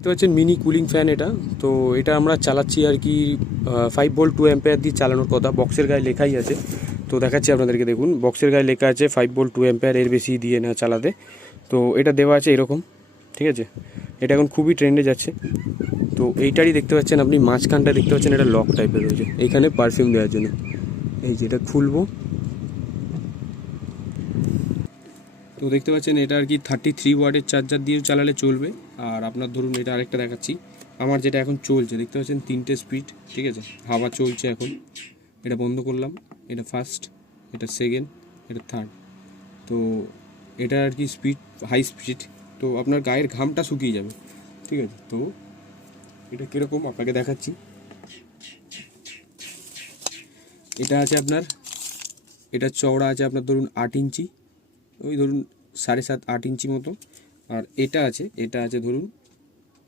দেখতে পাচ্ছেন mini cooling fan এটা। তো এটা আমরা চালাচ্ছি আর কি 5 ভোল্ট 2 অ্যাম্পিয়ার দিয়ে চালানোর কথা, বক্সের গায়ে লেখাই আছে। তো দেখাচ্ছি আপনাদেরকে, দেখুন বক্সের গায়ে লেখা আছে 5 ভোল্ট 2 অ্যাম্পিয়ার, এর বেশি দিয়ে না চালাতে। তো এটা দেওয়া আছে এরকম, ঠিক আছে। এটা এখন খুবই ট্রেন্ডে যাচ্ছে। তো এইটারই দেখতে পাচ্ছেন আপনি মাঝখানটা দেখতে পাচ্ছেন, এটা লক টাইপের রয়েছে এইখানে পারফিউম দেওয়ার জন্য। এই যে এটা খুলবো, তো দেখতে পাচ্ছেন এটা আর কি 33 ওয়াটের চার্জার দিয়েও চালালে চলবে। আর আপনার ধরুন এটা আরেকটা দেখাচ্ছি, আমার যেটা এখন চলছে দেখতে পাচ্ছেন 3টে স্পিড, ঠিক আছে, হাওয়া চলছে এখন। এটা বন্ধ করলাম, এটা ফার্স্ট, এটা সেকেন্ড, এটা থার্ড। তো এটা আর কি স্পিড, হাই স্পিড। তো আপনার গায়ের ঘামটা শুকিয়ে যাবে, ঠিক আছে। তো এটা কীরকম আপনাকে দেখাচ্ছি। এটা আছে আপনার, এটা চওড়া আছে আপনার ধরুন 8 ইঞ্চি, ওই ধরুন 7.5 8 ইঞ্চি মতো। আর এটা আছে ধরুন